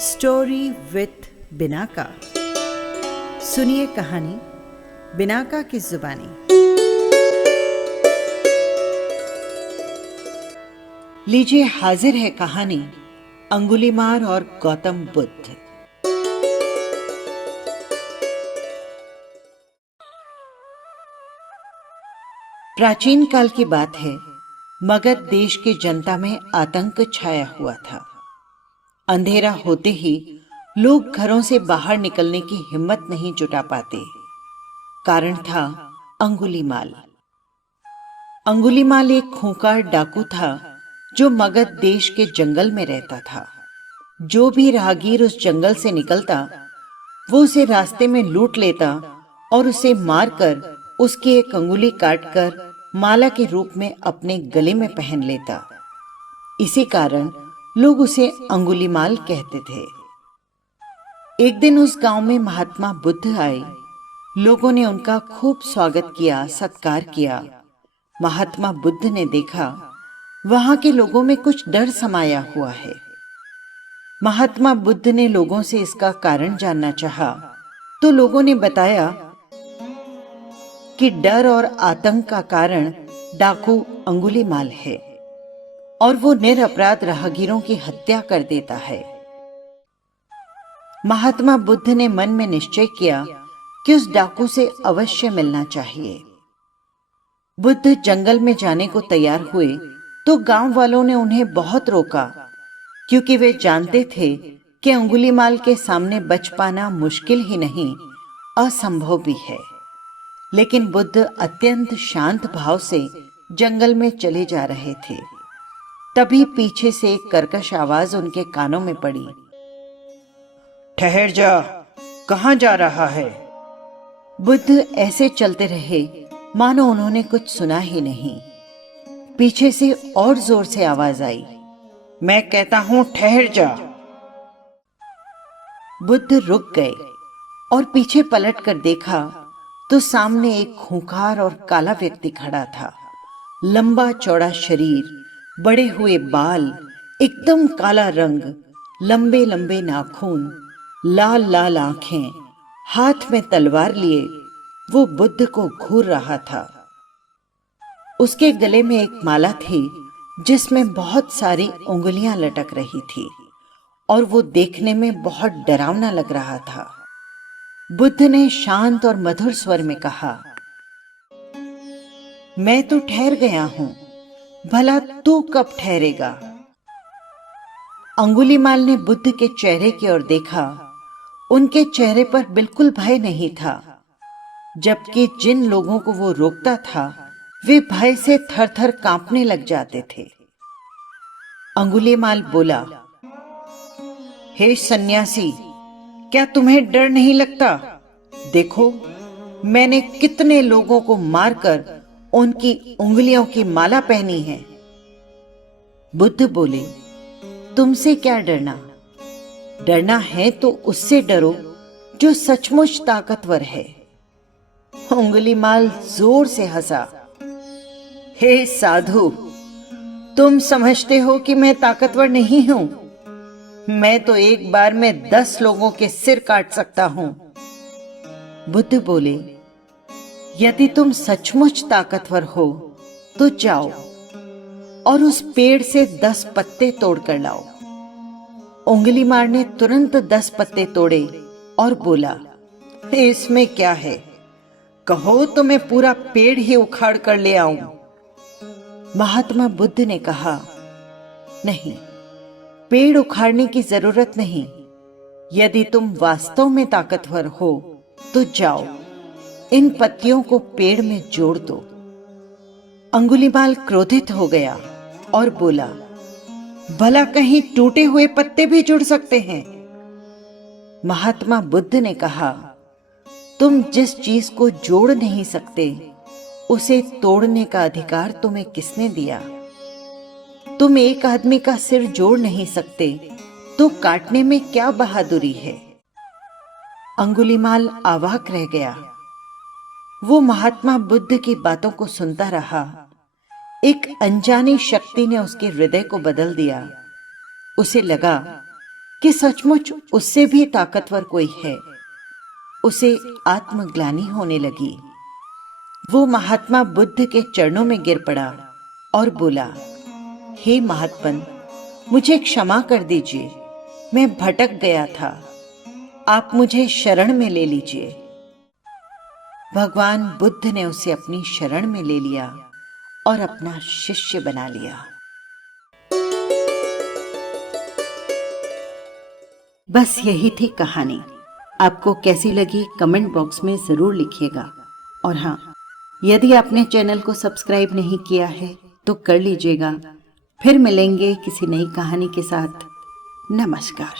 Story with Binaca. सुनिए कहानी Binaca की जुबानी। लीजिए हाजिर है कहानी अंगुलीमाल और गौतम बुद्ध। प्राचीन काल की बात है। मगध देश की जनता में आतंक छाया हुआ था। अंधेरा होते ही लोग घरों से बाहर निकलने की हिम्मत नहीं जुटा पाते। कारण था अंगुलीमाल। अंगुलीमाल एक खूंखार डाकू था जो मगध देश के जंगल में रहता था। जो भी राहगीर उस जंगल से निकलता वो उसे रास्ते में लूट लेता और उसे मारकर उसकी एक अंगुली काटकर माला के रूप में अपने गले में पहन लेता। इसी कारण लोग उसे अंगुलीमाल कहते थे। एक दिन उस गांव में महात्मा बुद्ध आए। लोगों ने उनका खूब स्वागत किया, सत्कार किया। महात्मा बुद्ध ने देखा वहां के लोगों में कुछ डर समाया हुआ है। महात्मा बुद्ध ने लोगों से इसका कारण जानना चाहा, तो लोगों ने बताया कि डर और आतंक का कारण डाकू अंगुलीमाल है और वो निरपराध राहगीरों की हत्या कर देता है। महात्मा बुद्ध ने मन में निश्चय किया कि उस डाकू से अवश्य मिलना चाहिए। बुद्ध जंगल में जाने को तैयार हुए तो गांव वालों ने उन्हें बहुत रोका, क्योंकि वे जानते थे कि अंगुलीमाल के सामने बच पाना मुश्किल ही नहीं, असंभव भी है। लेकिन बुद्ध अत्यंत शांत भाव से जंगल में चले जा रहे थे। तभी पीछे से एक कर्कश आवाज उनके कानों में पड़ी। ठहर जा, कहां जा रहा है? बुद्ध ऐसे चलते रहे मानो उन्होंने कुछ सुना ही नहीं। पीछे से और जोर से आवाज आई, मैं कहता हूं ठहर जा। बुद्ध रुक गए और पीछे पलट कर देखा तो सामने एक खूंखार और काला व्यक्ति खड़ा था। लंबा चौड़ा शरीर, बड़े हुए बाल, एकदम काला रंग, लंबे लंबे नाखून, लाल लाल आंखें, हाथ में तलवार लिए वो बुद्ध को घूर रहा था। उसके गले में एक माला थी जिसमें बहुत सारी उंगलियां लटक रही थी और वो देखने में बहुत डरावना लग रहा था। बुद्ध ने शांत और मधुर स्वर में कहा, मैं तो ठहर गया हूं, भला तू कब ठहरेगा? अंगुलीमाल ने बुद्ध के चेहरे की ओर देखा। उनके चेहरे पर बिल्कुल भय नहीं था, जबकि जिन लोगों को वो रोकता था वे भय से थर-थर कांपने लग जाते थे। अंगुलीमाल बोला, हे सन्यासी, क्या तुम्हें डर नहीं लगता? देखो, मैंने कितने लोगों को मारकर उनकी उंगलियों की माला पहनी है। बुद्ध बोले, तुमसे क्या डरना? डरना है तो उससे डरो जो सचमुच ताकतवर है। अंगुलीमाल जोर से हंसा। हे साधु, तुम समझते हो कि मैं ताकतवर नहीं हूं? मैं तो एक बार में 10 लोगों के सिर काट सकता हूं। बुद्ध बोले, यदि तुम सचमुच ताकतवर हो तो जाओ और उस पेड़ से 10 पत्ते तोड़ कर लाओ। अंगुलीमाल ने तुरंत 10 पत्ते तोड़े और बोला, इसमें क्या है? कहो तो मैं पूरा पेड़ ही उखाड़ कर ले आऊं। महात्मा बुद्ध ने कहा, नहीं, पेड़ उखाड़ने की जरूरत नहीं। यदि तुम वास्तव में ताकतवर हो तो जाओ, इन पत्तियों को पेड़ में जोड़ दो। अंगुलीमाल क्रोधित हो गया और बोला, भला कहीं टूटे हुए पत्ते भी जुड़ सकते हैं? महात्मा बुद्ध ने कहा, तुम जिस चीज को जोड़ नहीं सकते उसे तोड़ने का अधिकार तुम्हें किसने दिया? तुम एक आदमी का सिर जोड़ नहीं सकते तो काटने में क्या बहादुरी है? अंगुलीमाल अवाक रह गया। वो महात्मा बुद्ध की बातों को सुनता रहा। एक अनजानी शक्ति ने उसके हृदय को बदल दिया। उसे लगा कि सचमुच उससे भी ताकतवर कोई है। उसे आत्मग्लानि होने लगी। वो महात्मा बुद्ध के चरणों में गिर पड़ा और बोला, हे महात्मन, मुझे क्षमा कर दीजिए, मैं भटक गया था, आप मुझे शरण में ले लीजिए। भगवान बुद्ध ने उसे अपनी शरण में ले लिया और अपना शिष्य बना लिया। बस यही थी कहानी। आपको कैसी लगी कमेंट बॉक्स में ज़रूर लिखिएगा। और हाँ, यदि आपने चैनल को सब्सक्राइब नहीं किया है तो कर लीजिएगा। फिर मिलेंगे किसी नई कहानी के साथ। नमस्कार।